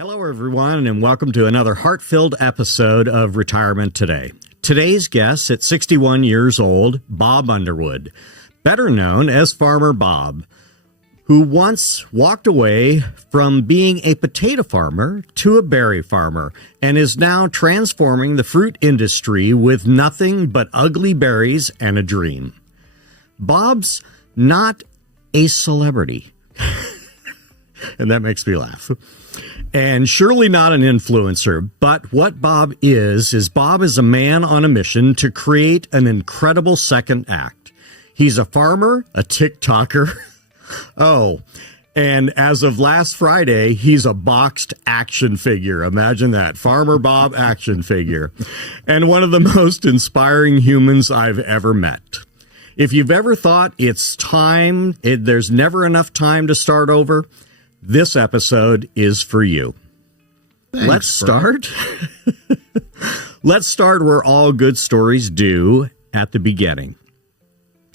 Hello, everyone, and welcome to another heart-filled episode of Retirement Today. Today's guest, at 61 years old, Bob Underwood, better known as Farmer Bob, who once walked away from being a potato farmer to a berry farmer and is now transforming the fruit industry with nothing but ugly berries and a dream. Bob's not a celebrity, and that makes me laugh. And surely not an influencer, but what Bob is Bob is a man on a mission to create an incredible second act. He's a farmer, a TikToker. Oh, and as of last Friday, he's a boxed action figure. Imagine that, Farmer Bob action figure. And one of the most inspiring humans I've ever met. If you've ever thought it's time, there's never enough time to start over, this episode is for you. Thanks, Let's start. Let's start where all good stories do, at the beginning.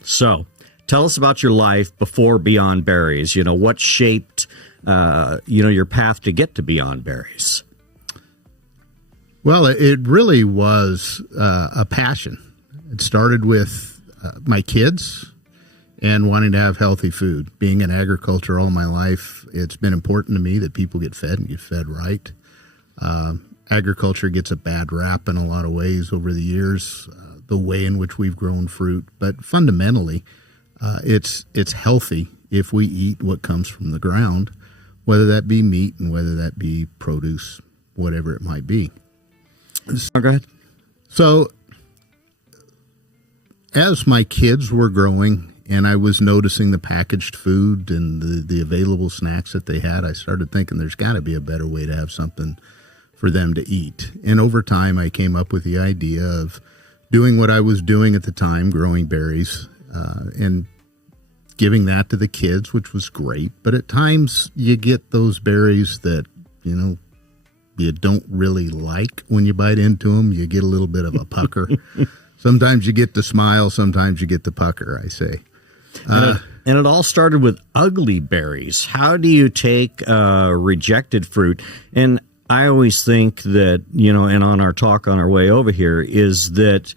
So, tell us about your life before Beyond Berries. You know, what shaped, your path to get to Beyond Berries? Well, it really was a passion. It started with my kids and wanting to have healthy food. Being in agriculture all my life, it's been important to me that people get fed and get fed right. Agriculture gets a bad rap in a lot of ways over the years, the way in which we've grown fruit. But fundamentally, it's healthy if we eat what comes from the ground, whether that be meat and whether that be produce, whatever it might be. Oh, go ahead. So as my kids were growing and I was noticing the packaged food and the available snacks that they had, I started thinking there's got to be a better way to have something for them to eat. And over time, I came up with the idea of doing what I was doing at the time, growing berries, and giving that to the kids, which was great. But at times, you get those berries that, you don't really like when you bite into them. You get a little bit of a pucker. Sometimes you get the smile, sometimes you get the pucker, I say. And it all started with ugly berries. How do you take rejected fruit? And I always think that, and on our talk on our way over here, is that,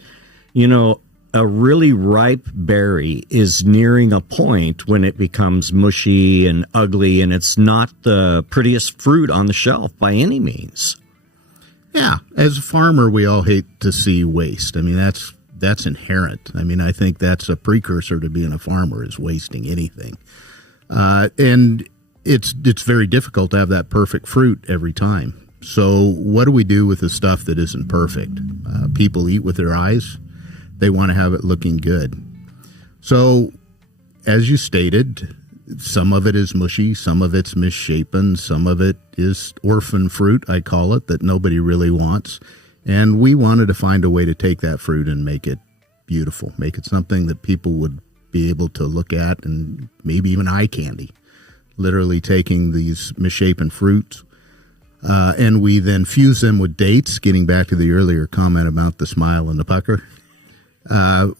a really ripe berry is nearing a point when it becomes mushy and ugly, and it's not the prettiest fruit on the shelf by any means. Yeah. As a farmer, we all hate to see waste. I mean, that's inherent. I mean, I think that's a precursor to being a farmer, is wasting anything. And it's very difficult to have that perfect fruit every time. So what do we do with the stuff that isn't perfect? People eat with their eyes. They want to have it looking good. So as you stated, some of it is mushy, some of it's misshapen, some of it is orphan fruit, I call it, that nobody really wants. And we wanted to find a way to take that fruit and make it beautiful, make it something that people would be able to look at and maybe even eye candy. Literally taking these misshapen fruits, and we then fuse them with dates, getting back to the earlier comment about the smile and the pucker.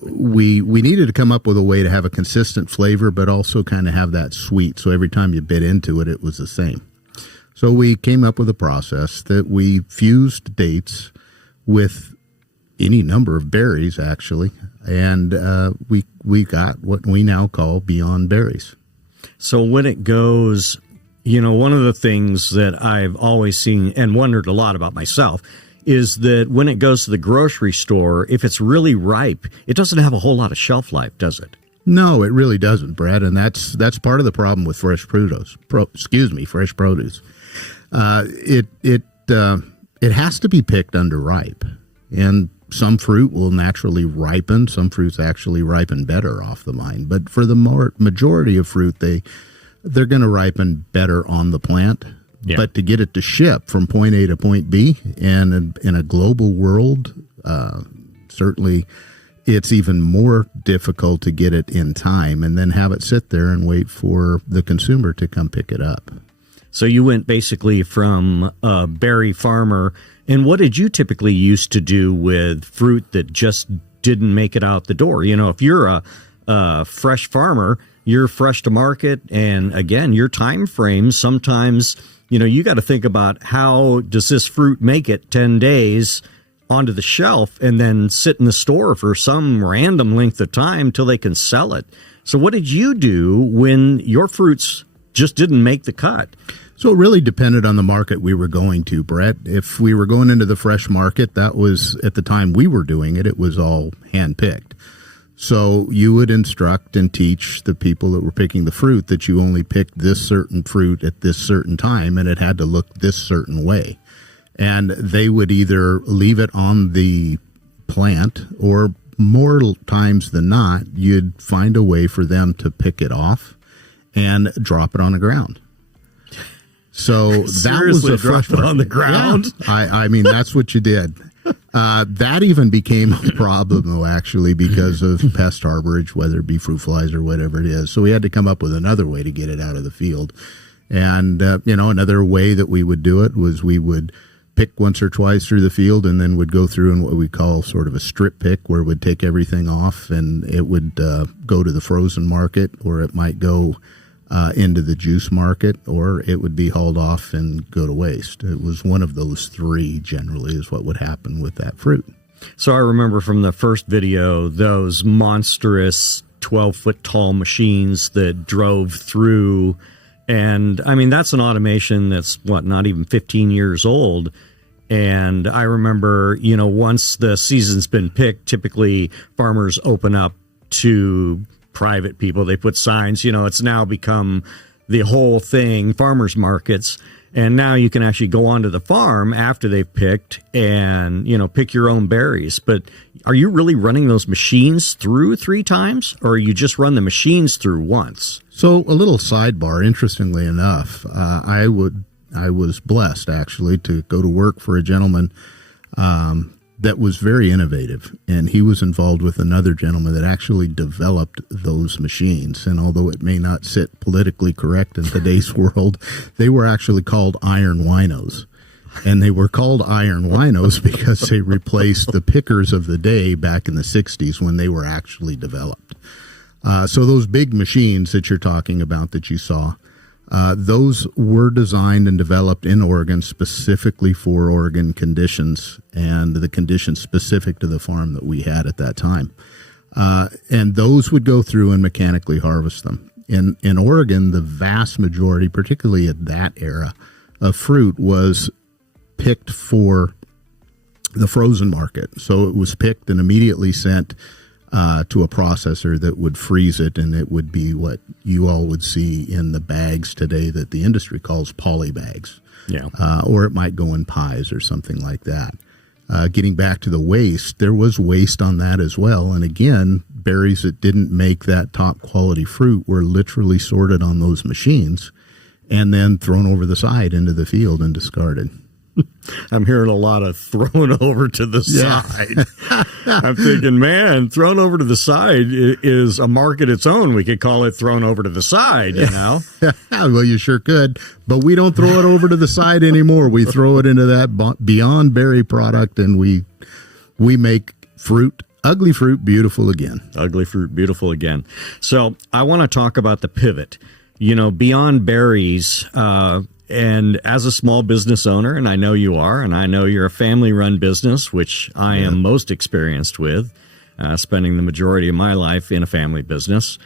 We needed to come up with a way to have a consistent flavor, but also kind of have that sweet. So every time you bit into it, it was the same. So we came up with a process that we fused dates with any number of berries, actually, and we got what we now call Beyond Berries. So when it goes, one of the things that I've always seen and wondered a lot about myself is that when it goes to the grocery store, if it's really ripe, it doesn't have a whole lot of shelf life, does it? No, it really doesn't, Brad, and that's part of the problem with fresh produce. Fresh produce. It has to be picked under ripe, and some fruit will naturally ripen. Some fruits actually ripen better off the vine, but for the majority of fruit, they're going to ripen better on the plant. Yeah. But to get it to ship from point A to point B, and in a global world, certainly it's even more difficult to get it in time and then have it sit there and wait for the consumer to come pick it up. So you went basically from a berry farmer, and what did you typically used to do with fruit that just didn't make it out the door? If you're fresh farmer, you're fresh to market. And again, your time frame, sometimes, you got to think about how does this fruit make it 10 days onto the shelf and then sit in the store for some random length of time till they can sell it. So what did you do when your fruits just didn't make the cut? So it really depended on the market we were going to, Brett. If we were going into the fresh market, that was, at the time we were doing it, it was all hand-picked. So you would instruct and teach the people that were picking the fruit that you only picked this certain fruit at this certain time, and it had to look this certain way. And they would either leave it on the plant, or more times than not, you'd find a way for them to pick it off and drop it on the ground. So that was a drop it on the ground. Yeah, I mean, that's what you did. That even became a problem, though, actually, because of pest harborage, whether it be fruit flies or whatever it is. So we had to come up with another way to get it out of the field. And, another way that we would do it was we would pick once or twice through the field and then would go through in what we call sort of a strip pick, where we'd take everything off and it would go to the frozen market, or it might go into the juice market, or it would be hauled off and go to waste. It was one of those three generally is what would happen with that fruit. So I remember from the first video, those monstrous 12-foot tall machines that drove through. And I mean, that's an automation that's not even 15 years old. And I remember, once the season's been picked, typically farmers open up to private people. They put signs, it's now become the whole thing, farmers markets. And now you can actually go onto the farm after they've picked and, pick your own berries. But are you really running those machines through 3 times, or you just run the machines through once? So a little sidebar, interestingly enough, I was blessed actually to go to work for a gentleman that was very innovative, and he was involved with another gentleman that actually developed those machines. And although it may not sit politically correct in today's world, they were actually called iron winos. And they were called iron winos because they replaced the pickers of the day back in the 60s when they were actually developed. So those big machines that you're talking about that you saw, those were designed and developed in Oregon specifically for Oregon conditions and the conditions specific to the farm that we had at that time. And those would go through and mechanically harvest them. In Oregon, the vast majority, particularly at that era, of fruit was picked for the frozen market. So it was picked and immediately sent to a processor that would freeze it, and it would be what you all would see in the bags today that the industry calls poly bags. Yeah. Or it might go in pies or something like that. Getting back to the waste, there was waste on that as well. And again, berries that didn't make that top quality fruit were literally sorted on those machines and then thrown over the side into the field and discarded. I'm hearing a lot of thrown over to the side. I'm thinking, man, thrown over to the side is a market its own. We could call it thrown over to the side, Well, you sure could, but we don't throw it over to the side anymore. We throw it into that beyond berry product, and we make fruit, ugly fruit, beautiful again. Ugly fruit, beautiful again. So I want to talk about the pivot. Beyond berries, and as a small business owner, and I know you are, and I know you're a family-run business, which I am most experienced with, spending the majority of my life in a family business.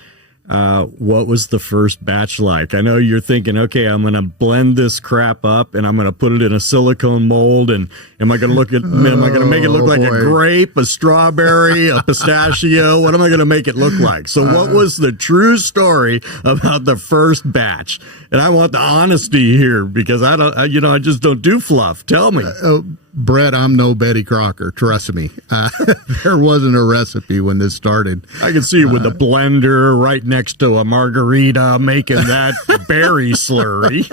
What was the first batch like? I know you're thinking, okay, I'm going to blend this crap up and I'm going to put it in a silicone mold. And am I going to make it look like a grape, a strawberry, a pistachio? What am I going to make it look like? So what was the true story about the first batch? And I want the honesty here because I just don't do fluff. Tell me. Brett, I'm no Betty Crocker. Trust me. There wasn't a recipe when this started. I can see you with a blender right next to a margarita making that berry slurry.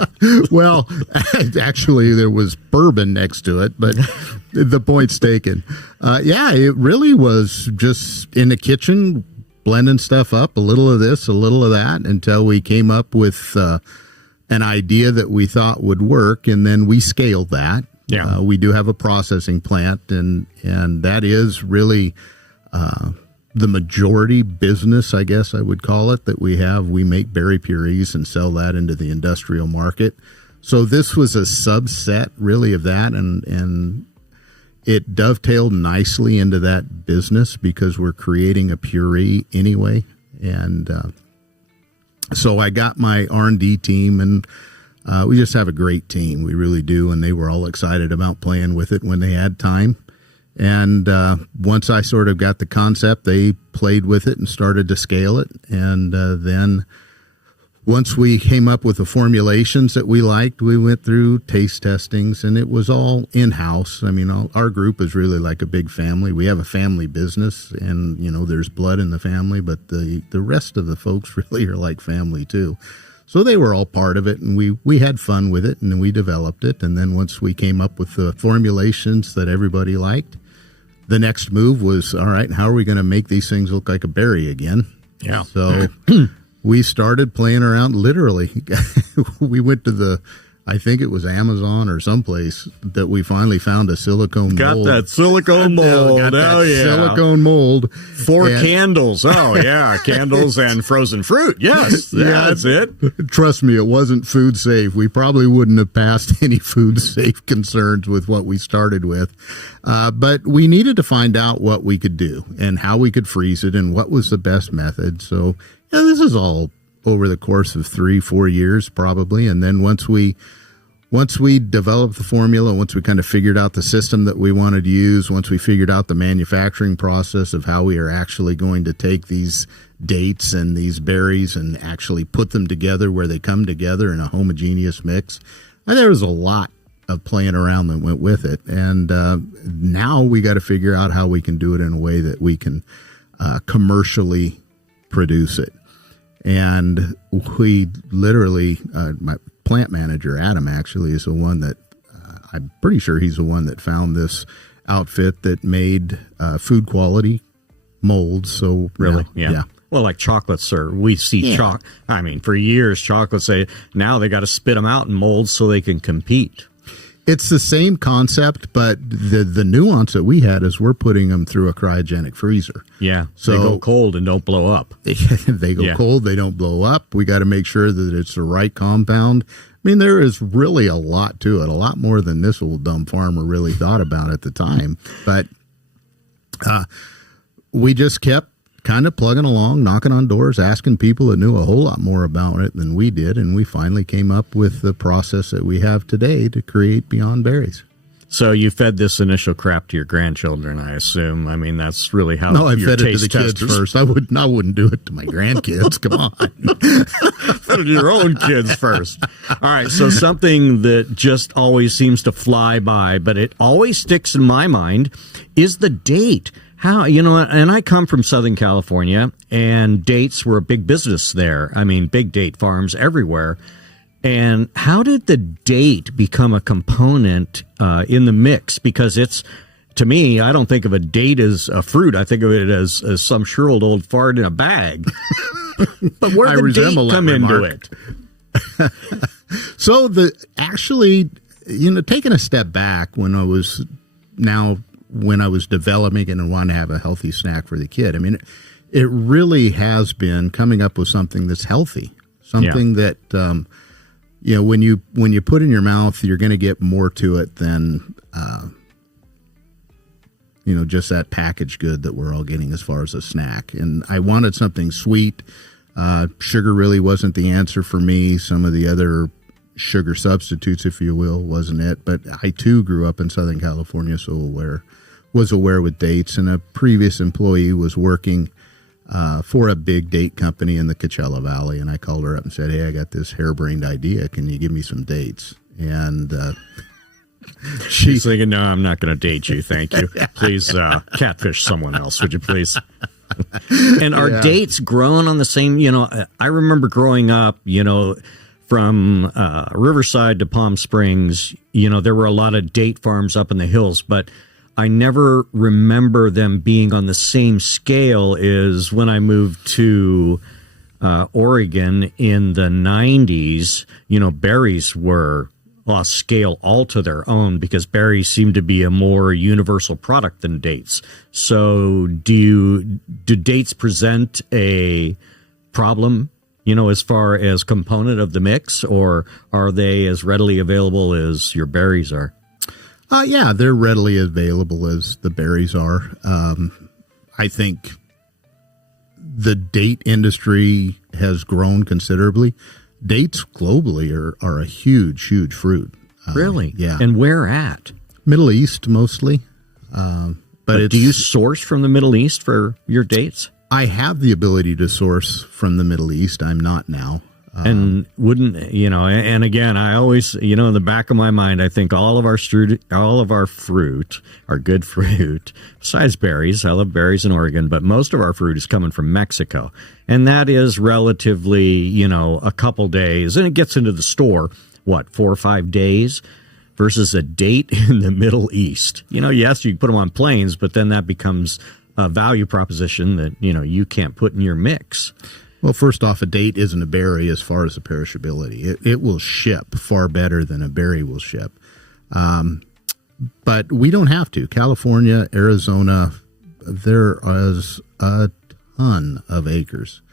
Well, actually, there was bourbon next to it, but the point's taken. It really was just in the kitchen, blending stuff up, a little of this, a little of that, until we came up with an idea that we thought would work, and then we scaled that. We do have a processing plant, and that is really the majority business, I guess I would call it, that we have. We make berry purees and sell that into the industrial market. So this was a subset really of that, and it dovetailed nicely into that business because we're creating a puree anyway. And so I got my R&D team, and we just have a great team. We really do, and they were all excited about playing with it when they had time. And once I sort of got the concept, they played with it and started to scale it. And then once we came up with the formulations that we liked, we went through taste testings, and it was all in-house. I mean, our group is really like a big family. We have a family business, and, you know, there's blood in the family, but the rest of the folks really are like family too. So they were all part of it, and we had fun with it, and then we developed it. And then once we came up with the formulations that everybody liked, the next move was, all right, how are we going to make these things look like a berry again? Yeah. So we started playing around, literally. We went to I think it was Amazon or someplace that we finally found a silicone mold. Got that silicone mold. Got that yeah. silicone mold. 4 candles. Oh, yeah. Candles and frozen fruit. Yes. Yeah, that's it. Trust me, it wasn't food safe. We probably wouldn't have passed any food safe concerns with what we started with. But we needed to find out what we could do and how we could freeze it and what was the best method. So yeah, this is all over the course of 3-4 years probably. And then once we developed the formula, once we kind of figured out the system that we wanted to use, once we figured out the manufacturing process of how we are actually going to take these dates and these berries and actually put them together where they come together in a homogeneous mix, there was a lot of playing around that went with it. And now we got to figure out how we can do it in a way that we can commercially produce it. And we literally, my plant manager, Adam, actually is the one that, I'm pretty sure he's the one that found this outfit that made food quality molds. So really, yeah. Well, like chocolates, sir. We see I mean, for years, chocolates say now they got to spit them out in molds so they can compete. It's the same concept, but the nuance that we had is we're putting them through a cryogenic freezer. Yeah, so they go cold and don't blow up. They go cold, they don't blow up. We got to make sure that it's the right compound. I mean, there is really a lot to it, a lot more than this old dumb farmer really thought about at the time. But we just kept kind of plugging along, knocking on doors, asking people that knew a whole lot more about it than we did, and we finally came up with the process that we have today to create Beyond Berries. So you fed this initial crap to your grandchildren, I assume. I mean, that's really how. No, I your fed it to the taste kids first. I wouldn't do it to my grandkids. Come on, fed it to your own kids first. All right. So something that just always seems to fly by, but it always sticks in my mind, is the date. How, you know, and I come from Southern California, and dates were a big business there. I mean, big date farms everywhere. And how did the date become a component in the mix? Because it's, to me, I don't think of a date as a fruit. I think of it as some shrivelled old fart in a bag. But where did the date come into it? So actually, you know, taking a step back when I was developing and wanting to have a healthy snack for the kid, I mean, it really has been coming up with something that's healthy, something that, you know, when you put in your mouth, you're going to get more to it than, you know, just that packaged good that we're all getting as far as a snack. And I wanted something sweet. Sugar really wasn't the answer for me. Some of the other sugar substitutes, if you will, wasn't it. But I too grew up in Southern California, so was aware with dates. And a previous employee was working for a big date company in the Coachella Valley, and I called her up and said, "Hey, I got this harebrained idea. Can you give me some dates?" And she's thinking, "No, I'm not going to date you. Thank you. Please catfish someone else, would you please?" And are dates grown on the same? You know, I remember growing up, you know, from Riverside to Palm Springs, you know, there were a lot of date farms up in the hills, but I never remember them being on the same scale as when I moved to Oregon in the 90s. You know, berries were scale all to their own, because berries seem to be a more universal product than dates. So do dates present a problem, as far as component of the mix, or are they as readily available as your berries are? Yeah, they're readily available as the berries are. I think the date industry has grown considerably. Dates globally are a huge, huge fruit. Really? Yeah. And where at? Middle East mostly. But do you source from the Middle East for your dates? I have the ability to source from the Middle East. I'm not now. And wouldn't, and again, I always, in the back of my mind, I think all of our fruit, our good fruit, besides berries, I love berries in Oregon, but most of our fruit is coming from Mexico. And that is relatively, a couple days, and it gets into the store, 4 or 5 days versus a date in the Middle East. Yes, you can put them on planes, but then that becomes a value proposition that, you can't put in your mix. Well, first off, a date isn't a berry as far as the perishability. It will ship far better than a berry will ship. But we don't have to. California, Arizona, there is a ton of acres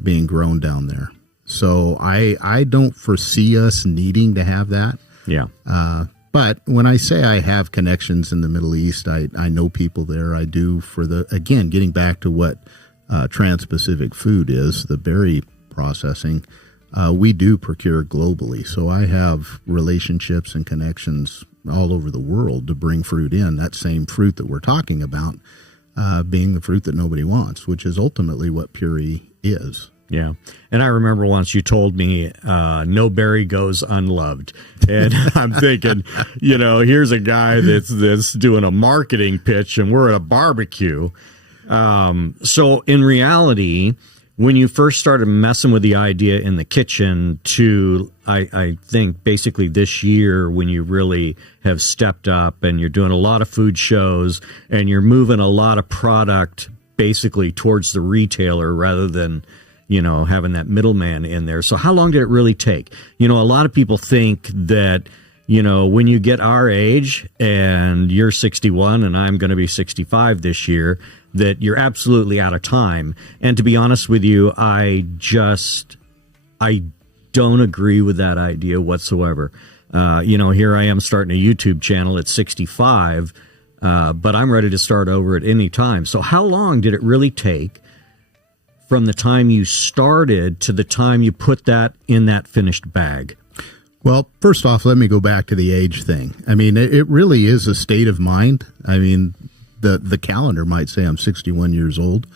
being grown down there. So I don't foresee us needing to have that. Yeah. But when I say I have connections in the Middle East, I know people there. I do again, getting back to what Trans-Pacific food is, the berry processing, we do procure globally. So I have relationships and connections all over the world to bring fruit in, that same fruit that we're talking about being the fruit that nobody wants, which is ultimately what puree is. Yeah. And I remember once you told me no berry goes unloved. And I'm thinking, here's a guy that's doing a marketing pitch and we're at a barbecue. So in reality, when you first started messing with the idea in the kitchen to, I think basically this year when you really have stepped up and you're doing a lot of food shows and you're moving a lot of product basically towards the retailer rather than, having that middleman in there. So how long did it really take? A lot of people think that, when you get our age and you're 61 and I'm going to be 65 this year, that you're absolutely out of time. And to be honest with you, I don't agree with that idea whatsoever. Here I am starting a YouTube channel at 65, but I'm ready to start over at any time. So how long did it really take from the time you started to the time you put that in that finished bag? Well, first off, let me go back to the age thing. I mean, it really is a state of mind. I mean, the calendar might say I'm 61 years old,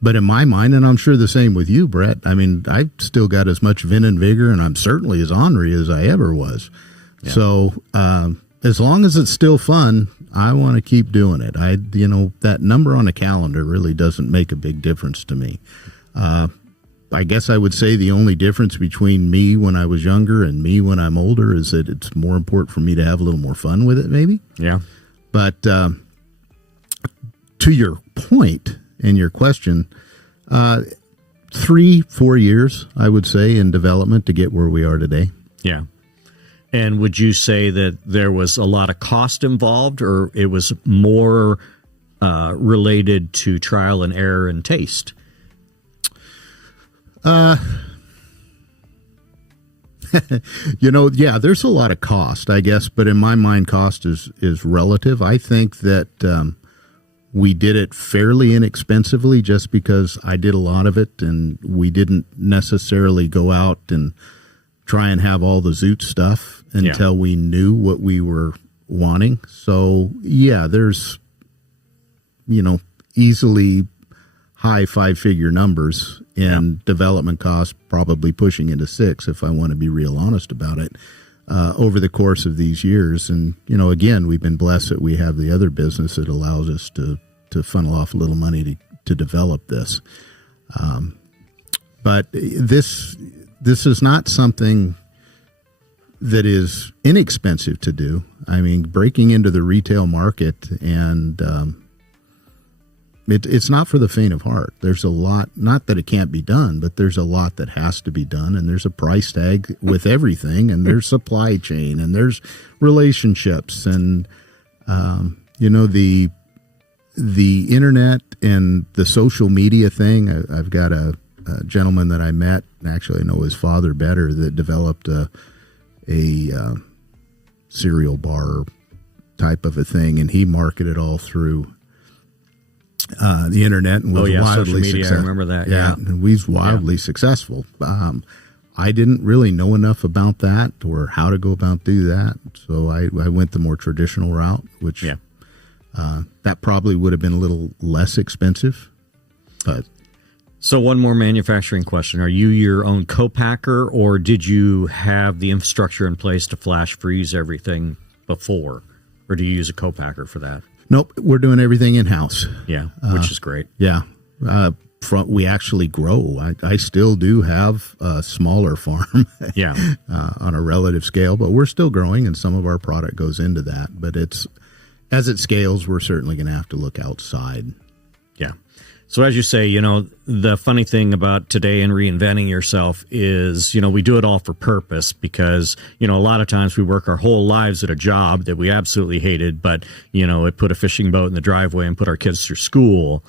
but in my mind, and I'm sure the same with you, Brett, I mean, I've still got as much vim and vigor, and I'm certainly as ornery as I ever was. Yeah. So as long as it's still fun, I want to keep doing it. That number on a calendar really doesn't make a big difference to me. I guess I would say the only difference between me when I was younger and me when I'm older is that it's more important for me to have a little more fun with it, maybe. Yeah. But to your point and your question, 3-4 years, I would say, in development to get where we are today. Yeah. And would you say that there was a lot of cost involved, or it was more related to trial and error and taste? Yeah, there's a lot of cost, I guess, but in my mind, cost is relative. I think that we did it fairly inexpensively just because I did a lot of it, and we didn't necessarily go out and try and have all the zoot stuff until we knew what we were wanting. So, yeah, there's, easily high 5-figure numbers in development costs, probably pushing into 6 if I want to be real honest about it, over the course of these years. And, again, we've been blessed that we have the other business that allows us to funnel off a little money to develop this. But this is not something that is inexpensive to do. I mean, breaking into the retail market and It's not for the faint of heart. There's a lot, not that it can't be done, but there's a lot that has to be done, and there's a price tag with everything, and there's supply chain, and there's relationships, and the internet and the social media thing. I've got a gentleman that I met, and actually I know his father better, that developed a cereal bar type of a thing, and he marketed all through the internet and was wildly successful. I remember that. Yeah, and he's wildly successful. I didn't really know enough about that or how to go about do that, so I went the more traditional route, which that probably would have been a little less expensive. But so one more manufacturing question: are you your own co-packer, or did you have the infrastructure in place to flash freeze everything before, or do you use a co-packer for that? Nope, we're doing everything in-house. Yeah, which is great. Yeah. We actually grow. I still do have a smaller farm on a relative scale, but we're still growing, and some of our product goes into that. But as it scales, we're certainly going to have to look outside. Yeah. So as you say, the funny thing about today and reinventing yourself is, we do it all for purpose because, a lot of times we work our whole lives at a job that we absolutely hated, but, it put a fishing boat in the driveway and put our kids through school.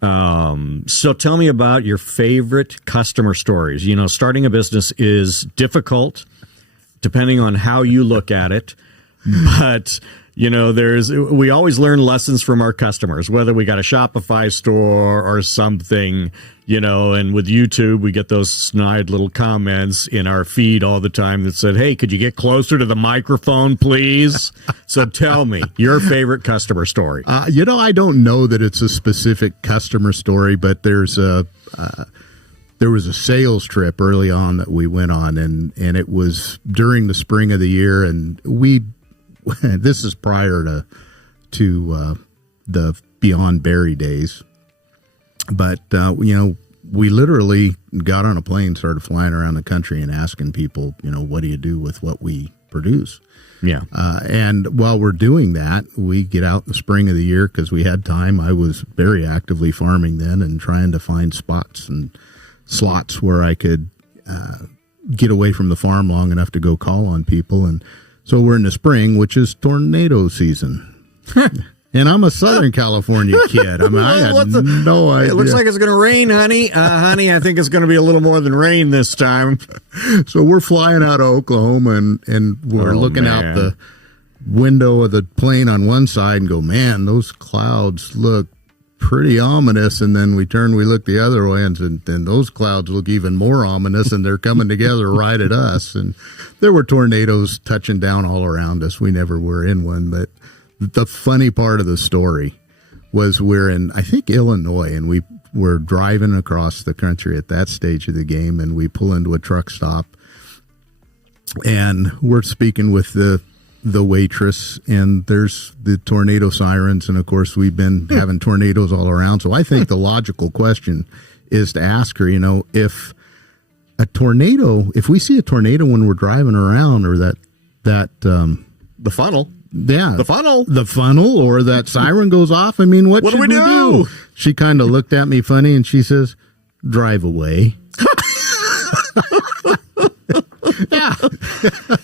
So tell me about your favorite customer stories. Starting a business is difficult depending on how you look at it, but we always learn lessons from our customers, whether we got a Shopify store or something, and with YouTube, we get those snide little comments in our feed all the time that said, hey, could you get closer to the microphone, please? So tell me your favorite customer story. I don't know that it's a specific customer story, but there was a sales trip early on that we went on, and it was during the spring of the year, and this is prior to the Beyond Berry days. But, we literally got on a plane, started flying around the country and asking people, what do you do with what we produce? Yeah. And while we're doing that, we get out in the spring of the year because we had time. I was very actively farming then and trying to find spots and slots where I could get away from the farm long enough to go call on people. And so we're in the spring, which is tornado season. And I'm a Southern California kid. I had no idea. It looks like it's going to rain, honey. Honey, I think it's going to be a little more than rain this time. So we're flying out of Oklahoma, and we're looking out the window of the plane on one side and go, man, those clouds look pretty ominous. And then we look the other way, and those clouds look even more ominous, and they're coming together right at us. And there were tornadoes touching down all around us. We never were in one, but the funny part of the story was we're in, I think, Illinois, and we were driving across the country at that stage of the game, and we pull into a truck stop, and we're speaking with the waitress, and there's the tornado sirens, and of course we've been having tornadoes all around. So I think the logical question is to ask her, if we see a tornado when we're driving around, or the funnel. Yeah. The funnel, or that siren goes off. I mean, what should we do? She kind of looked at me funny, and she says, drive away. Yeah.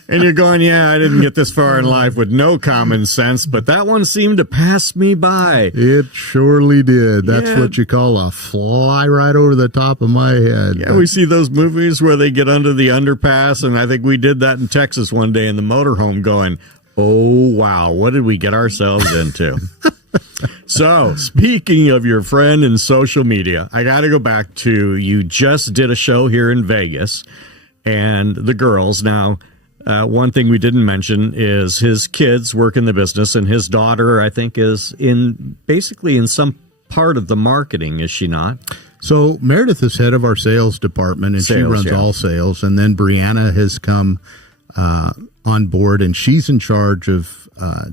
And you're going, I didn't get this far in life with no common sense, but that one seemed to pass me by. It surely did. That's what you call a fly right over the top of my head. Yeah, we see those movies where they get under the underpass, and I think we did that in Texas one day in the motorhome going, oh, wow, what did we get ourselves into? So, speaking of your friend in social media, I got to go back to, you just did a show here in Vegas, and the girls. Now, one thing we didn't mention is his kids work in the business, and his daughter, I think, is basically in some part of the marketing, is she not? So Meredith is head of our sales department, and she runs all sales. And then Brianna has come on board, and she's in charge of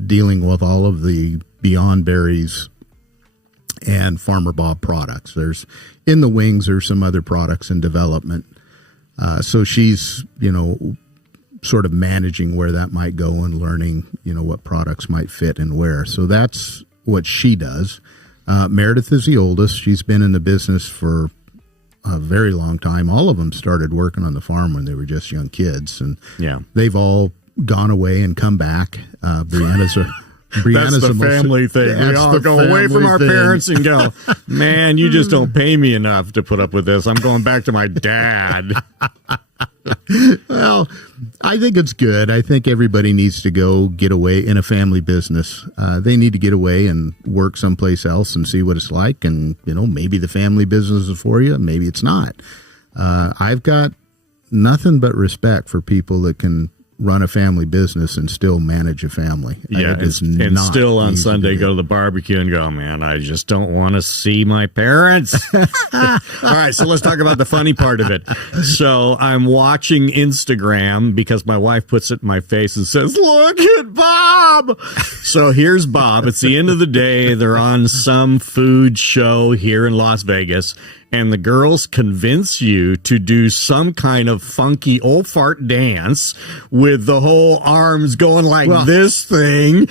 dealing with all of the Beyond Berries and Farmer Bob products. There's in the wings, there's some other products in development. So she's, sort of managing where that might go and learning, what products might fit and where. So that's what she does. Meredith is the oldest. She's been in the business for a very long time. All of them started working on the farm when they were just young kids, and they've all gone away and come back. Brianna's that's the family thing. We all go away from our parents and go, man, you just don't pay me enough to put up with this. I'm going back to my dad. Well, I think it's good. I think everybody needs to go get away in a family business. They need to get away and work someplace else and see what it's like. And, maybe the family business is for you. Maybe it's not. I've got nothing but respect for people that can run a family business and still manage a family. Yeah, and still on Sunday go to the barbecue and go, man, I just don't want to see my parents. All right, so let's talk about the funny part of it. So I'm watching Instagram because my wife puts it in my face and says, look at Bob. So here's Bob. It's the end of the day. They're on some food show here in Las Vegas. And the girls convince you to do some kind of funky old fart dance with the whole arms going like this thing.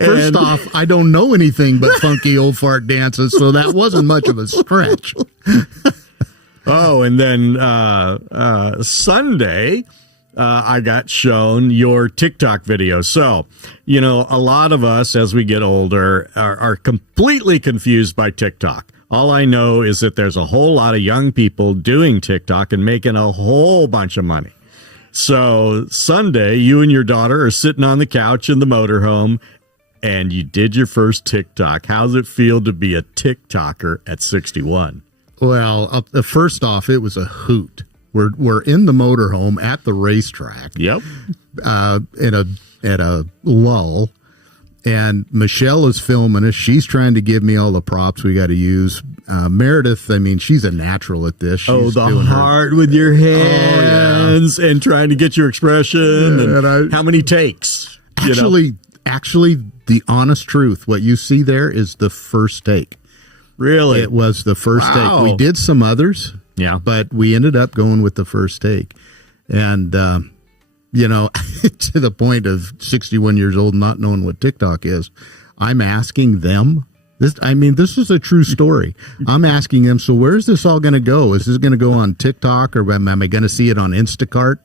First off, I don't know anything but funky old fart dances, so that wasn't much of a stretch. Oh, and then Sunday, I got shown your TikTok video. So, a lot of us as we get older are completely confused by TikTok. All I know is that there's a whole lot of young people doing TikTok and making a whole bunch of money. So Sunday, you and your daughter are sitting on the couch in the motorhome, and you did your first TikTok. How's it feel to be a TikToker at 61? Well, first off, it was a hoot. We're in the motorhome at the racetrack. Yep. At a lull. And Michelle is filming us. She's trying to give me all the props we got to use. Meredith, she's a natural at this. She's the heart with your hands and trying to get your expression. And how many takes? Actually, the honest truth, what you see there is the first take. Really? It was the first take. We did some others, but we ended up going with the first take. And to the point of 61 years old, not knowing what TikTok is, I'm asking them. This is a true story. I'm asking them, so where's this all going to go? Is this going to go on TikTok, or am I going to see it on Instacart?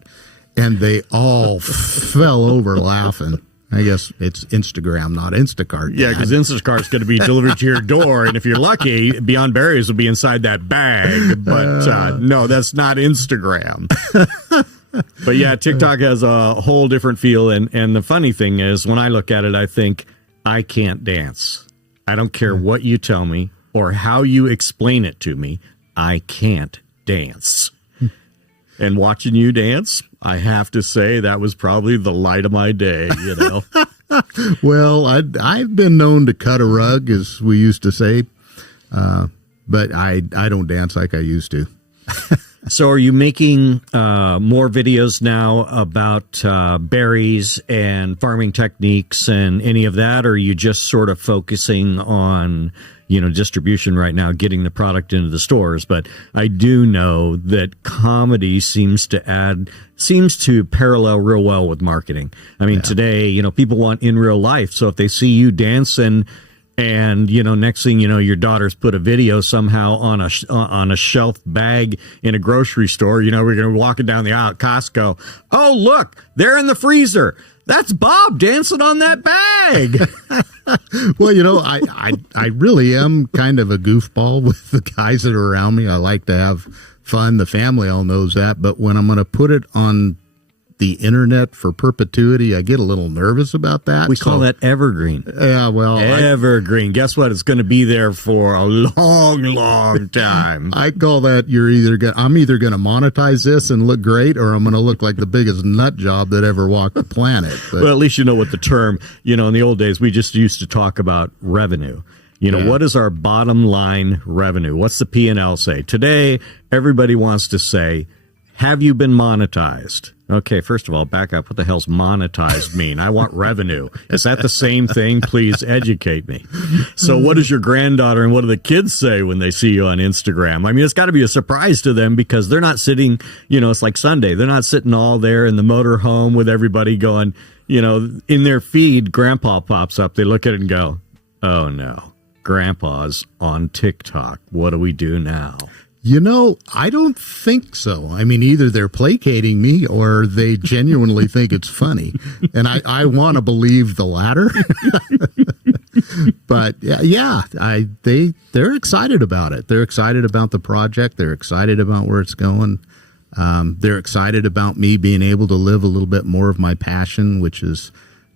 And they all fell over laughing. I guess it's Instagram, not Instacart. Yeah, because Instacart's going to be delivered to your door, and if you're lucky, Beyond Berries will be inside that bag. But no, that's not Instagram. But yeah, TikTok has a whole different feel. And the funny thing is, when I look at it, I think, I can't dance. I don't care what you tell me or how you explain it to me. I can't dance. And watching you dance, I have to say that was probably the light of my day, Well, I've been known to cut a rug, as we used to say, but I don't dance like I used to. So are you making more videos now about berries and farming techniques and any of that, or are you just sort of focusing on, distribution right now, getting the product into the stores? But I do know that comedy seems to parallel real well with marketing. Today, people want in real life. So if they see you dancing, and, next thing you know, your daughter's put a video somehow on a shelf bag in a grocery store. We're going to be walking down the aisle at Costco. Oh, look, they're in the freezer. That's Bob dancing on that bag. Well, I really am kind of a goofball with the guys that are around me. I like to have fun. The family all knows that. But when I'm going to put it on the internet for perpetuity, I get a little nervous about that. We call that evergreen. Yeah, well, evergreen. Guess what? It's going to be there for a long, long time. I call that I'm either going to monetize this and look great, or I'm going to look like the biggest nut job that ever walked the planet. But, well, at least you know what the term. In the old days, we just used to talk about revenue. What is our bottom line revenue? What's the P&L say? Today, everybody wants to say, have you been monetized? Okay, first of all, back up. What the hell's monetized mean? I want revenue. Is that the same thing? Please educate me. So what does your granddaughter and what do the kids say when they see you on Instagram? It's got to be a surprise to them because they're not sitting, it's like Sunday. They're not sitting all there in the motorhome with everybody going, in their feed, Grandpa pops up. They look at it and go, oh, no. grandpas on TikTok. What do we do now? I don't think so. I mean, either they're placating me or they genuinely think it's funny. And I want to believe the latter. But they're excited about it. They're excited about the project. They're excited about where it's going. They're excited about me being able to live a little bit more of my passion, which is,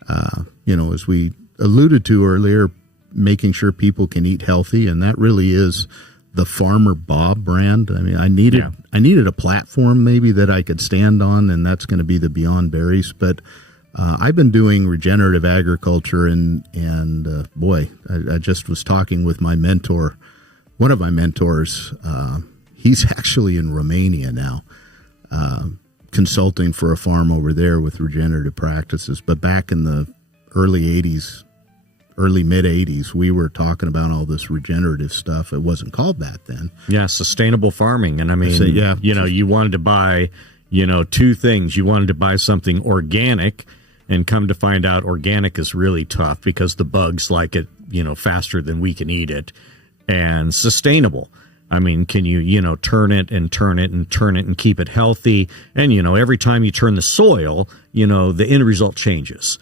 as we alluded to earlier, making sure people can eat healthy. And that really is the Farmer Bob brand. I mean, I needed a platform maybe that I could stand on, and that's going to be the Beyond Berries. But I've been doing regenerative agriculture, and I just was talking with my mentor, one of my mentors. He's actually in Romania now, consulting for a farm over there with regenerative practices. But back in the early mid 80s, we were talking about all this regenerative stuff. It wasn't called that then. Yeah, sustainable farming. And I mean, you wanted to buy, two things. You wanted to buy something organic, and come to find out organic is really tough because the bugs like it, faster than we can eat it. And sustainable. I mean, can you, turn it and turn it and turn it and keep it healthy? And, every time you turn the soil, the end result changes.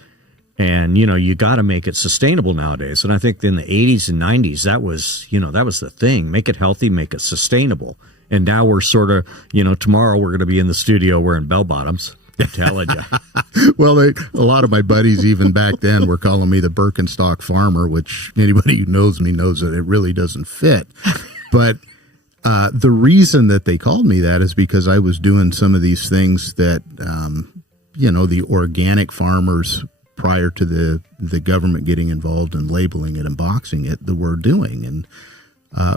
And, you got to make it sustainable nowadays. And I think in the 80s and 90s, that was the thing. Make it healthy, make it sustainable. And now we're sort of, tomorrow we're going to be in the studio wearing bell bottoms. I'm telling you. Well, a lot of my buddies even back then were calling me the Birkenstock farmer, which anybody who knows me knows that it really doesn't fit. But the reason that they called me that is because I was doing some of these things that, the organic farmers prior to the government getting involved in labeling it and boxing it that we're doing. And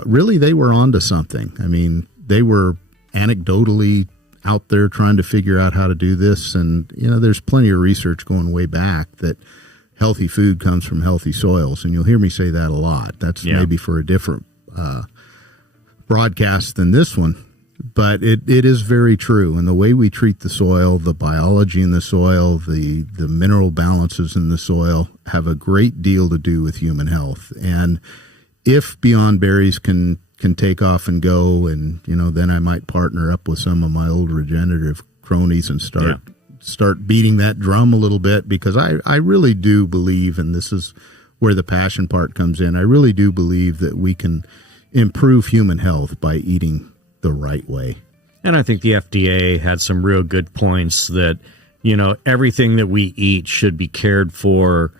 really they were onto something. I mean, they were anecdotally out there trying to figure out how to do this. And, there's plenty of research going way back that healthy food comes from healthy soils. And you'll hear me say that a lot. That's maybe for a different broadcast than this one. But it is very true. And the way we treat the soil, the biology in the soil, the mineral balances in the soil have a great deal to do with human health. And if Beyond Berries can take off and go, and, then I might partner up with some of my old regenerative cronies and start beating that drum a little bit, because I really do believe, and this is where the passion part comes in, I really do believe that we can improve human health by eating the right way. And I think the FDA had some real good points that, everything that we eat should be cared for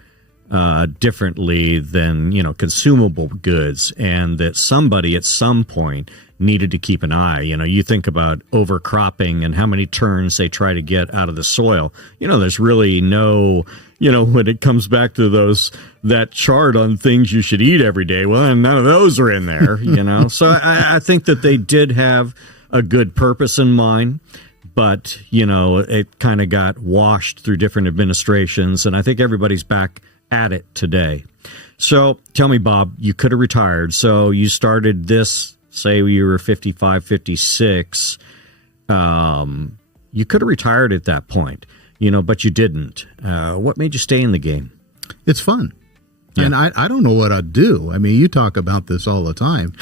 differently than, consumable goods, and that somebody at some point needed to keep an eye. You think about overcropping and how many turns they try to get out of the soil. There's really no, when it comes back to that chart on things you should eat every day, well, none of those are in there, So I think that they did have a good purpose in mind, but, it kind of got washed through different administrations, and I think everybody's back at it today. So tell me, Bob, you could have retired. So you started this, say you were 55, 56. You could have retired at that point, but you didn't. What made you stay in the game? It's fun. Yeah. And I don't know what I'd do. I mean, you talk about this all the time.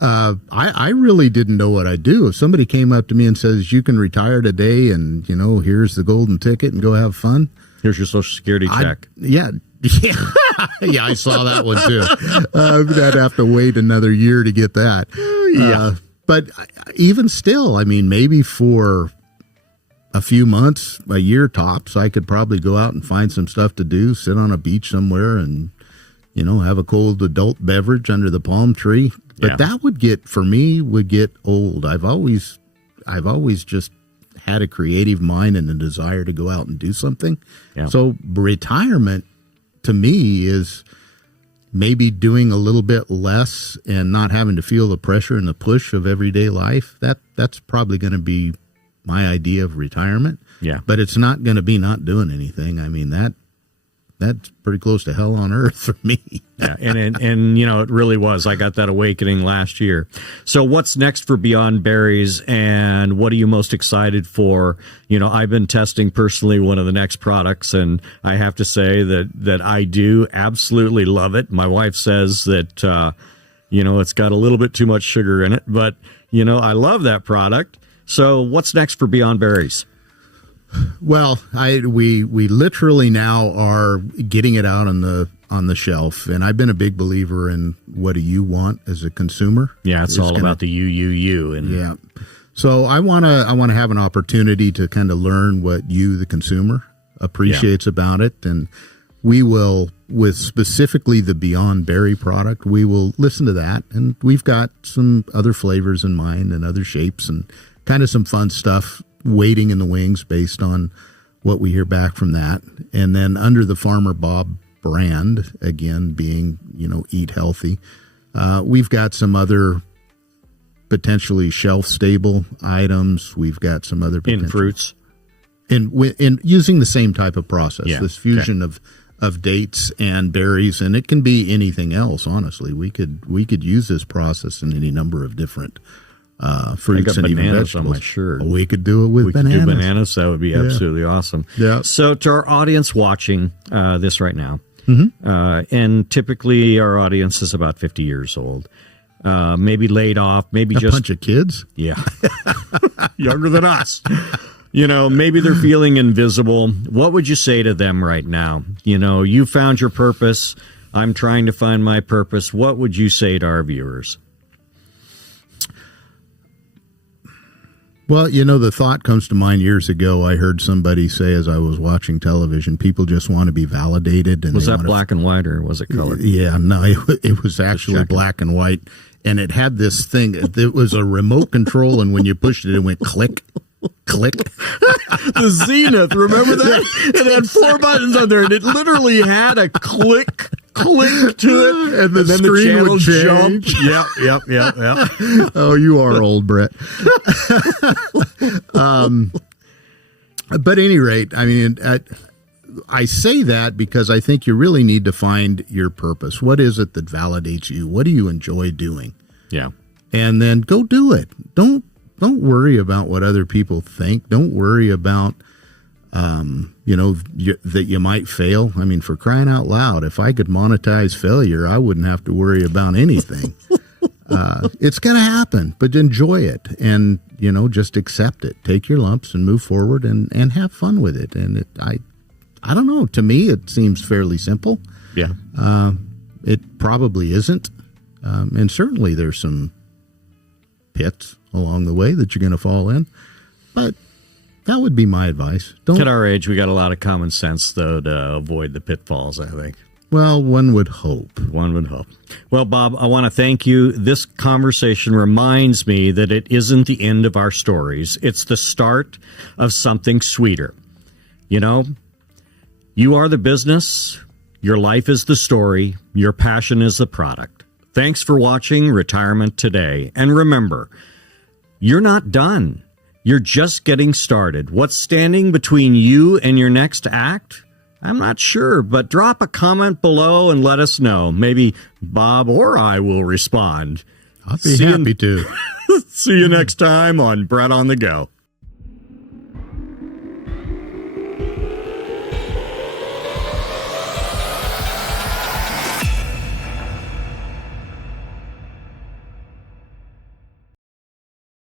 I really didn't know what I'd do. If somebody came up to me and says, you can retire today and, here's the golden ticket and go have fun. Here's your Social Security check. Yeah, I saw that one too. I'd have to wait another year to get that. But even still, I mean, maybe for a few months, a year tops, I could probably go out and find some stuff to do, sit on a beach somewhere and, have a cold adult beverage under the palm tree. But that would get old. I've always just had a creative mind and a desire to go out and do something. Yeah. So retirement to me is maybe doing a little bit less and not having to feel the pressure and the push of everyday life. That's probably going to be my idea of retirement. Yeah. But it's not going to be not doing anything. I mean, that that's pretty close to hell on earth for me. Yeah, and you know, it really was. I got that awakening last year. So what's next for Beyond Berries, and what are you most excited for? You know, I've been testing personally one of the next products, and I have to say that I do absolutely love it. My wife says that, you know, it's got a little bit too much sugar in it, but, you know, I love that product. So what's next for Beyond Berries? Well, we literally now are getting it out on the shelf, and I've been a big believer in what do you want as a consumer. Yeah, it's all about the you, and yeah. So I want to have an opportunity to kind of learn what you, the consumer, appreciates about it, and we will, with specifically the Beyond Berry product, we will listen to that, and we've got some other flavors in mind and other shapes and kind of some fun stuff waiting in the wings based on what we hear back from that. And then under the Farmer Bob brand, again, being, you know, eat healthy, we've got some other potentially shelf stable items. We've got some other in fruits, in using the same type of process, this fusion okay. of dates and berries, and it can be anything else. Honestly, we could use this process in any number of different fruits and even vegetables. On my shirt. We could do it with bananas. Could do bananas. That would be absolutely awesome. Yeah. So to our audience watching this right now, Mm-hmm. And typically our audience is about 50 years old, maybe laid off, maybe a just bunch of kids. Yeah, younger than us. You know, maybe they're feeling invisible. What would you say to them right now? You know, you found your purpose. I'm trying to find my purpose. What would you say to our viewers? Well, you know, the thought comes to mind years ago. I heard somebody say as I was watching television, people just want to be validated. And was that black and white or was it colored? Yeah, no, it was actually black and white. And it had this thing. It was a remote control, and when you pushed it, it went click, click. The Zenith, remember that? It had 4 buttons on there, and it literally had a click to it, and then the channel jumped. Yep. Oh, you are old, Brett. But at any rate, I mean, I say that because I think you really need to find your purpose. What is it that validates you? What do you enjoy doing? Yeah. And then go do it. Don't worry about what other people think. Don't worry about, you know, that you might fail. I mean, for crying out loud, if I could monetize failure, I wouldn't have to worry about anything. It's going to happen, but enjoy it and, you know, just accept it. Take your lumps and move forward and have fun with it. And I don't know. To me, it seems fairly simple. Yeah. It probably isn't. And certainly there's some pits along the way that you're going to fall in. But that would be my advice. At our age, we got a lot of common sense, though, to avoid the pitfalls, I think. Well, one would hope. One would hope. Well, Bob, I want to thank you. This conversation reminds me that it isn't the end of our stories. It's the start of something sweeter. You know, you are the business. Your life is the story. Your passion is the product. Thanks for watching Retirement Today. And remember, you're not done. You're just getting started. What's standing between you and your next act? I'm not sure, but drop a comment below and let us know. Maybe Bob or I will respond. I'll be happy to. See you next time on Brett on the Go.